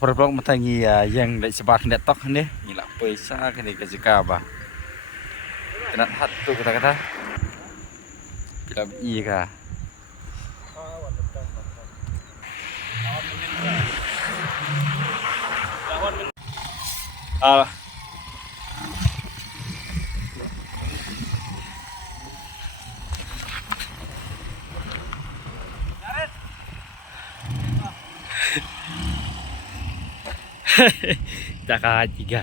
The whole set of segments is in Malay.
Perblok matangi yang dek sebar dek tok ni ngilak pesa kini ke jika ba. Kena hatu kata-kata. Bila i ka. Ah. Cakap tiga.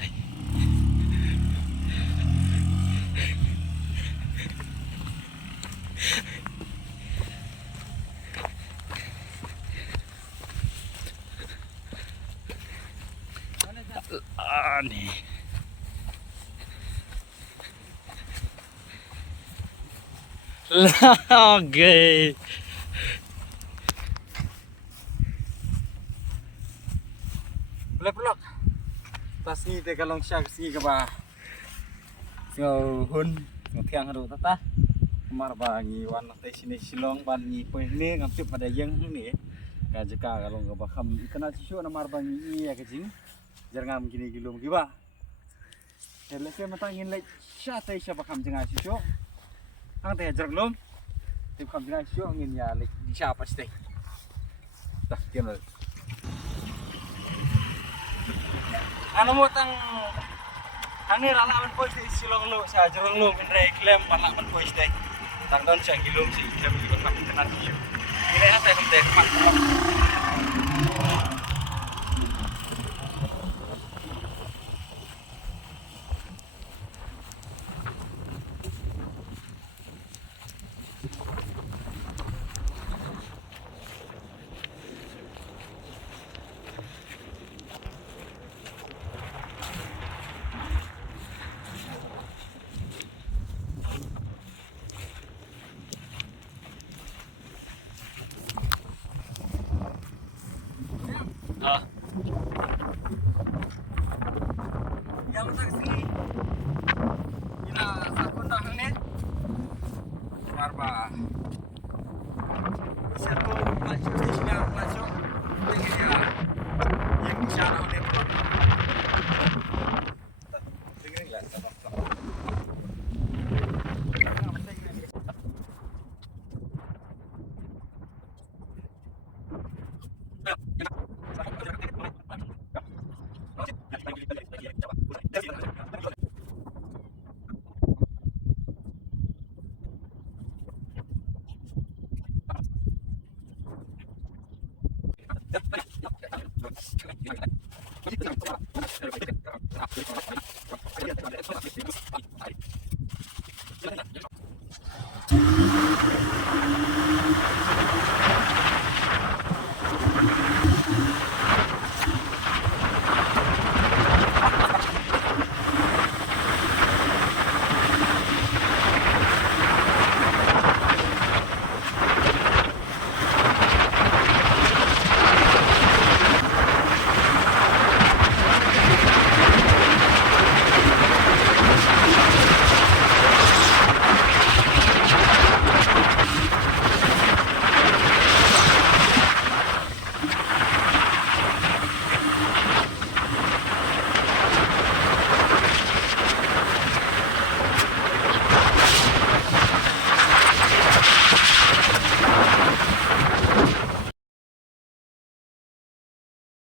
Ni. Lagi. Boleh pelak. Tas ni te kalong syak si ke ba. Ngau hun, ngau tiang adu tata. Kemar ba ngi wan te sini silong ban ni poi ni ngam tip pada yang ni. Ka jeka kalong ke ba kham ikana sisu na mar ba ngi ya ke jing. Jar ngam gini gilum gi ba. Hele ke mata ngin le sya te sya ba kham jenga sisu. Hang te jar glum. Tip kham jenga sisu ngin ya le di sya pas te. Tah kian. Anu mo tang ani rala man pois di silong lu sa jerong lu min rek lem pala man pois dai tang don sang gilum si kem ikut makin tenan ki ini hate kem te mak yang tak sini ina sakunda hang ni marba satu masuk di sini masuk ini dia yang bicara oleh pelak dengerin lah sama.